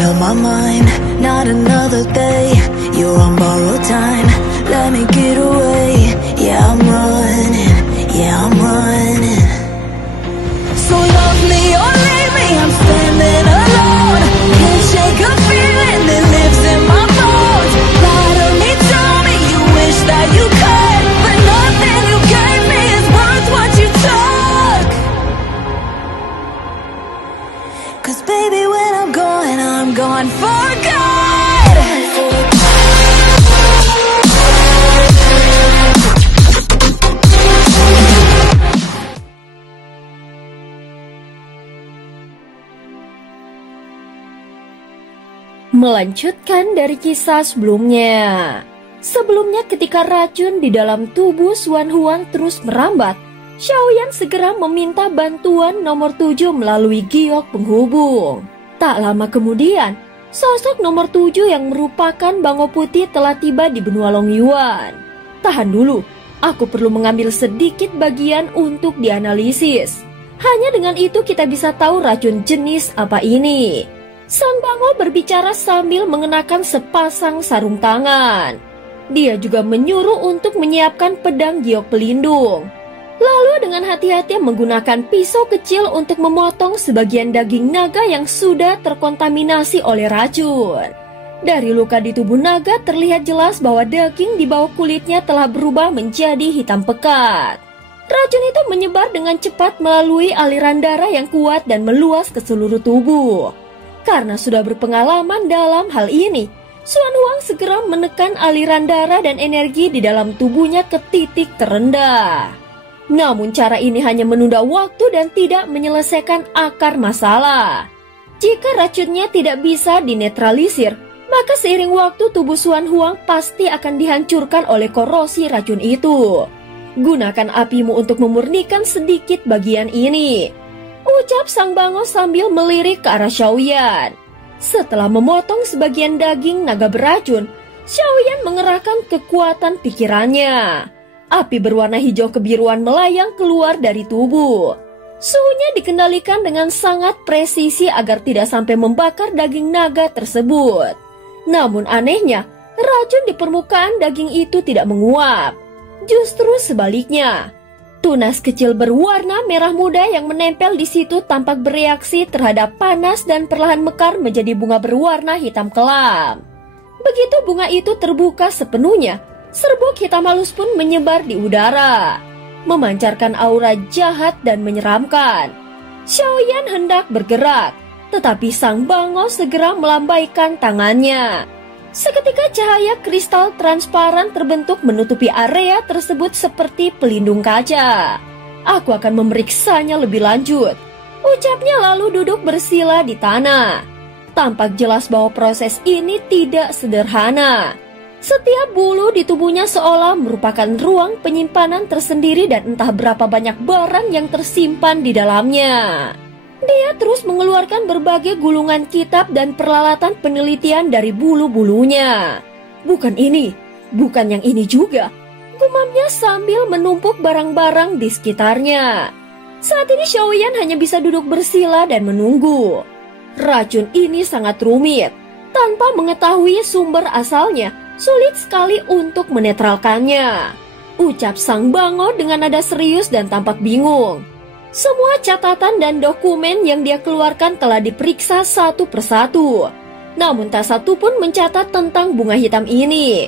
made up my mind, not another day. You're on borrowed time, let me get away. Yeah, I'm running, yeah, I'm running. So love me or leave me, I'm standing alone. Can't shake a feeling that lives in my bones. Lie to me, tell me you wish that you could, but nothing you gave me is worth what you took. Cause baby, when I'm gone for good. Melanjutkan dari kisah sebelumnya. Sebelumnya ketika racun di dalam tubuh Xuan Huang terus merambat, Xiaoyan segera meminta bantuan nomor 7 melalui giok penghubung. Tak lama kemudian, sosok nomor 7 yang merupakan Bango Putih telah tiba di benua Longyuan. Tahan dulu, aku perlu mengambil sedikit bagian untuk dianalisis. Hanya dengan itu kita bisa tahu racun jenis apa ini. Sang Bango berbicara sambil mengenakan sepasang sarung tangan. Dia juga menyuruh untuk menyiapkan pedang giok pelindung. Lalu dengan hati-hati menggunakan pisau kecil untuk memotong sebagian daging naga yang sudah terkontaminasi oleh racun. Dari luka di tubuh naga terlihat jelas bahwa daging di bawah kulitnya telah berubah menjadi hitam pekat. Racun itu menyebar dengan cepat melalui aliran darah yang kuat dan meluas ke seluruh tubuh. Karena sudah berpengalaman dalam hal ini, Xuan Huang segera menekan aliran darah dan energi di dalam tubuhnya ke titik terendah. Namun cara ini hanya menunda waktu dan tidak menyelesaikan akar masalah. Jika racunnya tidak bisa dinetralisir, maka seiring waktu tubuh Xuan Huang pasti akan dihancurkan oleh korosi racun itu. Gunakan apimu untuk memurnikan sedikit bagian ini, ucap Sang Bango sambil melirik ke arah Xiaoyan. Setelah memotong sebagian daging naga beracun, Xiaoyan mengerahkan kekuatan pikirannya. Api berwarna hijau kebiruan melayang keluar dari tubuh. Suhunya dikendalikan dengan sangat presisi agar tidak sampai membakar daging naga tersebut. Namun anehnya, racun di permukaan daging itu tidak menguap. Justru sebaliknya, tunas kecil berwarna merah muda yang menempel di situ tampak bereaksi terhadap panas dan perlahan mekar menjadi bunga berwarna hitam kelam. Begitu bunga itu terbuka sepenuhnya, serbuk hitam halus pun menyebar di udara, memancarkan aura jahat dan menyeramkan. Xiaoyan hendak bergerak, tetapi Sang Bango segera melambaikan tangannya. Seketika cahaya kristal transparan terbentuk menutupi area tersebut seperti pelindung kaca. Aku akan memeriksanya lebih lanjut, ucapnya lalu duduk bersila di tanah. Tampak jelas bahwa proses ini tidak sederhana. Setiap bulu di tubuhnya seolah merupakan ruang penyimpanan tersendiri dan entah berapa banyak barang yang tersimpan di dalamnya. Dia terus mengeluarkan berbagai gulungan kitab dan peralatan penelitian dari bulu-bulunya. Bukan ini, bukan yang ini juga, gumamnya sambil menumpuk barang-barang di sekitarnya. Saat ini Xiaoyan hanya bisa duduk bersila dan menunggu. Racun ini sangat rumit. Tanpa mengetahui sumber asalnya, sulit sekali untuk menetralkannya, ucap Sang Bango dengan nada serius dan tampak bingung. Semua catatan dan dokumen yang dia keluarkan telah diperiksa satu persatu, namun tak satu pun mencatat tentang bunga hitam ini.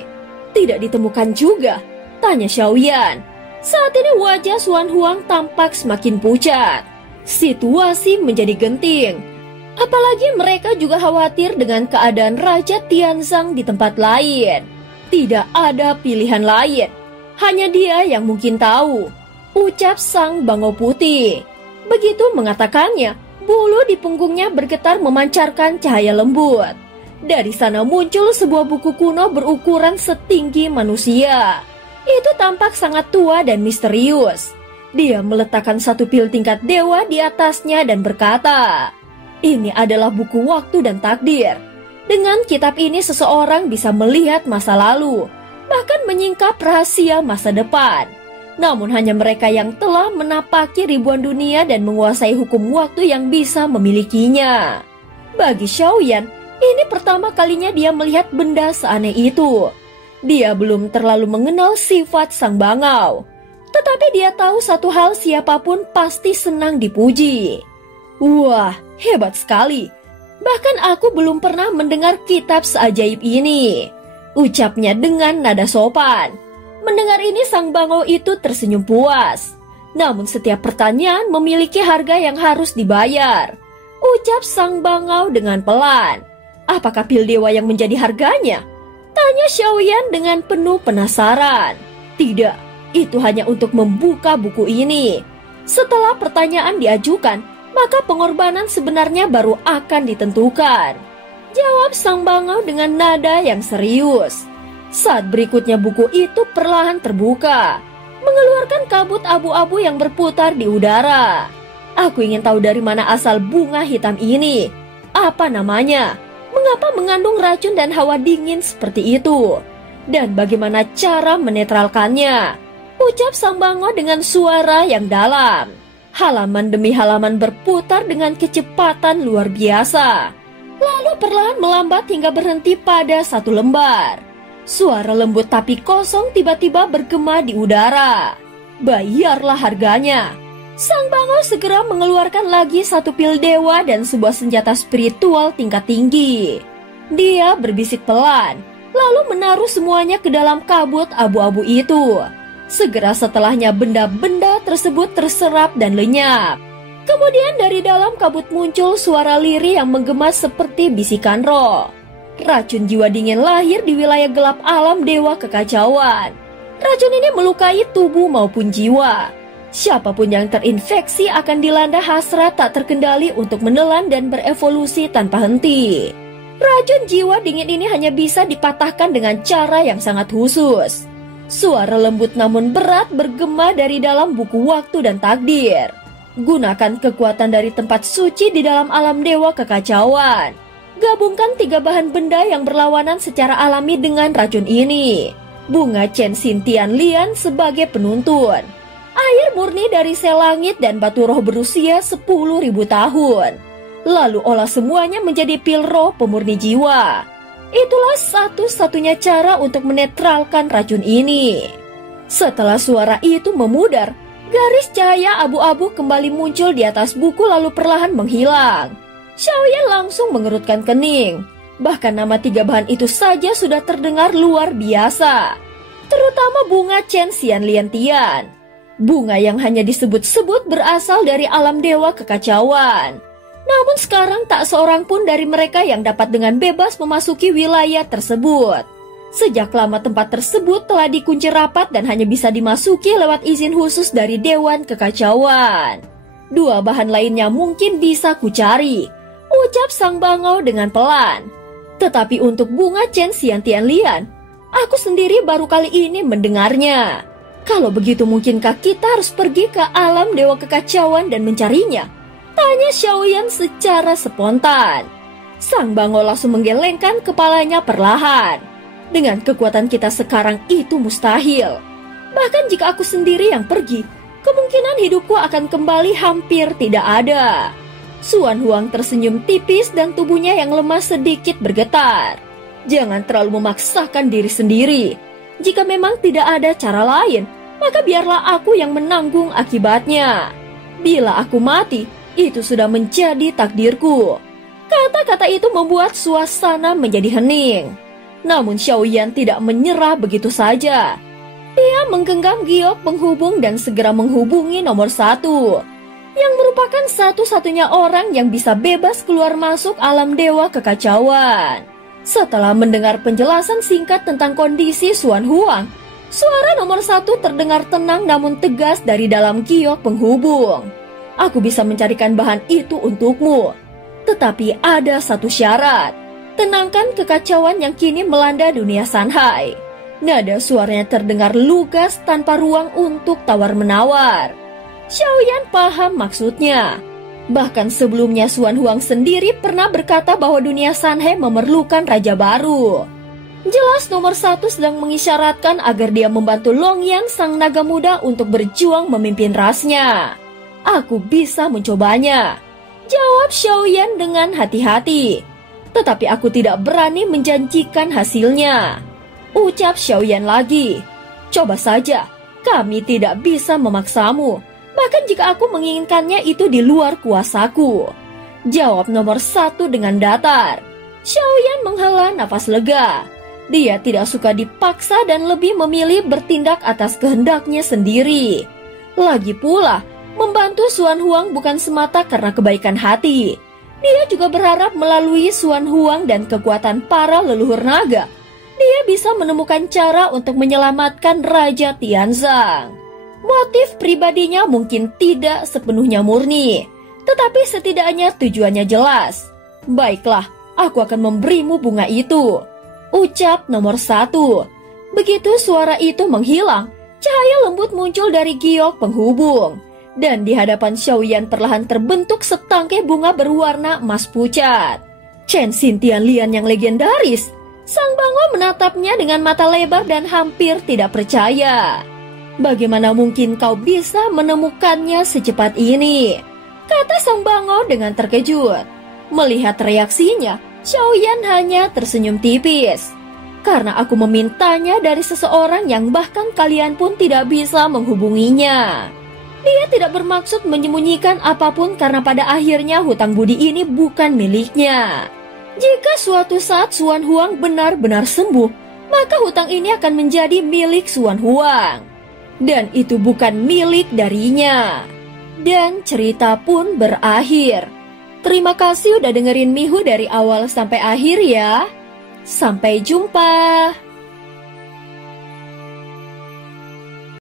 Tidak ditemukan juga, tanya Xiaoyan. Saat ini wajah Xuan Huang tampak semakin pucat. Situasi menjadi genting. Apalagi mereka juga khawatir dengan keadaan Raja Tianzang di tempat lain. Tidak ada pilihan lain, hanya dia yang mungkin tahu, ucap Sang Bango Putih. Begitu mengatakannya, bulu di punggungnya bergetar memancarkan cahaya lembut. Dari sana muncul sebuah buku kuno berukuran setinggi manusia. Itu tampak sangat tua dan misterius. Dia meletakkan satu pil tingkat dewa di atasnya dan berkata, "Ini adalah buku waktu dan takdir. Dengan kitab ini seseorang bisa melihat masa lalu, bahkan menyingkap rahasia masa depan. Namun hanya mereka yang telah menapaki ribuan dunia dan menguasai hukum waktu yang bisa memilikinya." Bagi Xiaoyan, Ini pertama kalinya dia melihat benda seaneh itu. Dia belum terlalu mengenal sifat sang bangau. Tetapi dia tahu satu hal, siapapun pasti senang dipuji. Wah, hebat sekali. Bahkan aku belum pernah mendengar kitab seajaib ini, ucapnya dengan nada sopan. Mendengar ini sang bangau itu tersenyum puas. Namun setiap pertanyaan memiliki harga yang harus dibayar, ucap sang bangau dengan pelan. Apakah pil dewa yang menjadi harganya? Tanya Xiaoyan dengan penuh penasaran. Tidak, itu hanya untuk membuka buku ini. Setelah pertanyaan diajukan, maka pengorbanan sebenarnya baru akan ditentukan, jawab sang bangau dengan nada yang serius. Saat berikutnya buku itu perlahan terbuka, mengeluarkan kabut abu-abu yang berputar di udara. Aku ingin tahu dari mana asal bunga hitam ini. Apa namanya? Mengapa mengandung racun dan hawa dingin seperti itu? Dan bagaimana cara menetralkannya? Ucap sang bangau dengan suara yang dalam. Halaman demi halaman berputar dengan kecepatan luar biasa, lalu perlahan melambat hingga berhenti pada satu lembar. Suara lembut tapi kosong tiba-tiba bergema di udara. Bayarlah harganya. Sang bangau segera mengeluarkan lagi satu pil dewa dan sebuah senjata spiritual tingkat tinggi. Dia berbisik pelan, lalu menaruh semuanya ke dalam kabut abu-abu itu. Segera setelahnya benda-benda tersebut terserap dan lenyap. Kemudian dari dalam kabut muncul suara lirih yang menggema seperti bisikan roh. Racun jiwa dingin lahir di wilayah gelap alam dewa kekacauan. Racun ini melukai tubuh maupun jiwa. Siapapun yang terinfeksi akan dilanda hasrat tak terkendali untuk menelan dan berevolusi tanpa henti. Racun jiwa dingin ini hanya bisa dipatahkan dengan cara yang sangat khusus. Suara lembut namun berat bergema dari dalam buku waktu dan takdir. Gunakan kekuatan dari tempat suci di dalam alam dewa kekacauan. Gabungkan 3 bahan benda yang berlawanan secara alami dengan racun ini. Bunga Chen Xintian Lian sebagai penuntun. Air murni dari sel langit dan batu roh berusia 10.000 tahun. Lalu olah semuanya menjadi pil roh pemurni jiwa. Itulah satu-satunya cara untuk menetralkan racun ini. Setelah suara itu memudar, garis cahaya abu-abu kembali muncul di atas buku lalu perlahan menghilang. Xiaoyan langsung mengerutkan kening. Bahkan nama 3 bahan itu saja sudah terdengar luar biasa. Terutama bunga Chen Xianlian Tian. Bunga yang hanya disebut-sebut berasal dari alam dewa kekacauan. Namun sekarang tak seorang pun dari mereka yang dapat dengan bebas memasuki wilayah tersebut. Sejak lama tempat tersebut telah dikunci rapat dan hanya bisa dimasuki lewat izin khusus dari Dewan Kekacauan. 2 bahan lainnya mungkin bisa kucari, ucap sang bangau dengan pelan. Tetapi untuk bunga Chen Xiantian Lian, aku sendiri baru kali ini mendengarnya. Kalau begitu mungkinkah kita harus pergi ke alam dewa kekacauan dan mencarinya? Tanya Xiaoyan secara spontan. Sang bangau langsung menggelengkan kepalanya perlahan. Dengan kekuatan kita sekarang itu mustahil. Bahkan jika aku sendiri yang pergi, kemungkinan hidupku akan kembali hampir tidak ada. Suan Huang tersenyum tipis dan tubuhnya yang lemah sedikit bergetar. Jangan terlalu memaksakan diri sendiri. Jika memang tidak ada cara lain, maka biarlah aku yang menanggung akibatnya. Bila aku mati, itu sudah menjadi takdirku. Kata-kata itu membuat suasana menjadi hening. Namun Xiaoyan tidak menyerah begitu saja. Dia menggenggam giok penghubung dan segera menghubungi nomor 1, yang merupakan satu-satunya orang yang bisa bebas keluar masuk alam dewa kekacauan. Setelah mendengar penjelasan singkat tentang kondisi Suan Huang, suara nomor 1 terdengar tenang namun tegas dari dalam giok penghubung. Aku bisa mencarikan bahan itu untukmu. Tetapi ada satu syarat. Tenangkan kekacauan yang kini melanda dunia Sanhai. Nada suaranya terdengar lugas tanpa ruang untuk tawar-menawar. Xiaoyan paham maksudnya. Bahkan sebelumnya Suan Huang sendiri pernah berkata bahwa dunia Sanhai memerlukan raja baru. Jelas nomor 1 sedang mengisyaratkan agar dia membantu Longyan sang naga muda untuk berjuang memimpin rasnya. Aku bisa mencobanya, jawab Xiaoyan dengan hati-hati. tetapi aku tidak berani menjanjikan hasilnya. Ucap Xiaoyan lagi. Coba saja, kami tidak bisa memaksamu. Bahkan jika aku menginginkannya itu di luar kuasaku. Jawab nomor 1 dengan datar. Xiaoyan menghela nafas lega. Dia tidak suka dipaksa dan lebih memilih bertindak atas kehendaknya sendiri. Lagi pula, membantu Xuan Huang bukan semata karena kebaikan hati. Dia juga berharap melalui Xuan Huang dan kekuatan para leluhur naga, dia bisa menemukan cara untuk menyelamatkan Raja Tianzang. Motif pribadinya mungkin tidak sepenuhnya murni, tetapi setidaknya tujuannya jelas. Baiklah, aku akan memberimu bunga itu. Ucap nomor 1. Begitu suara itu menghilang, cahaya lembut muncul dari giok penghubung. Dan di hadapan Xiaoyan perlahan terbentuk setangkai bunga berwarna emas pucat. Chen Xintianlian yang legendaris. Sang Bango menatapnya dengan mata lebar dan hampir tidak percaya. Bagaimana mungkin kau bisa menemukannya secepat ini? Kata Sang Bango dengan terkejut. Melihat reaksinya, Xiaoyan hanya tersenyum tipis. Karena aku memintanya dari seseorang yang bahkan kalian pun tidak bisa menghubunginya. Dia tidak bermaksud menyembunyikan apapun karena pada akhirnya hutang budi ini bukan miliknya. Jika suatu saat Xuan Huang benar-benar sembuh, maka hutang ini akan menjadi milik Xuan Huang. Dan itu bukan milik darinya. Dan cerita pun berakhir. Terima kasih udah dengerin Mihu dari awal sampai akhir ya. Sampai jumpa.